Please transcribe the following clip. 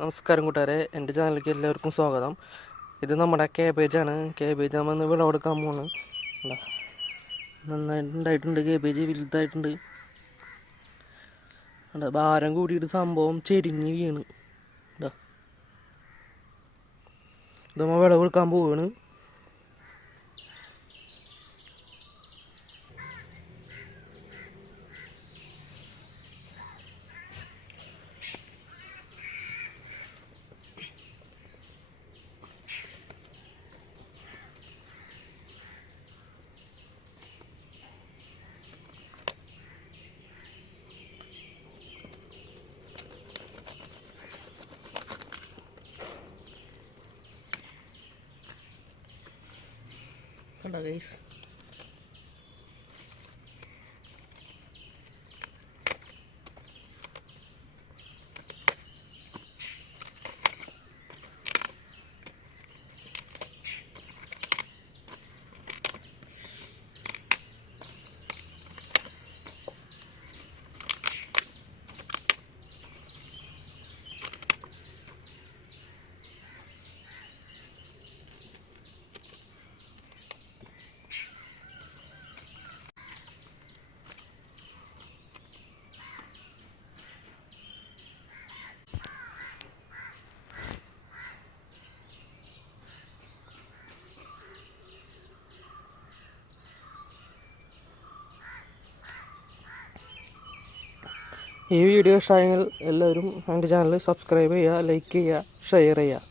നമസ്കാരം കൂട്ടുകാരെ എന്റെ ചാനലിലേക്ക് എല്ലാവർക്കും സ്വാഗതം ഇത് നമ്മുടെ കേബേജ് ആണ് കേബേജ് നമ്മൾ വിളവെടുക്കാൻ പോണ് കണ്ടോ? നന്നായിട്ട് കേബേജ് വലുതായിട്ടുണ്ട് കണ്ടോ? ഭാരം കൂടിയിട്ട് സംഭവം ചെരിഞ്ഞ് വീണ് ഇതാ ഇത് നമ്മൾ വിള കൊടുക്കാൻ പോവാണ് la ഈ വീഡിയോ ഇഷ്ടമായെങ്കിൽ എല്ലാവരും എന്റെ ചാനൽ സബ്സ്ക്രൈബ് ചെയ്യുക ലൈക്ക് ചെയ്യുക ഷെയർ ചെയ്യുക.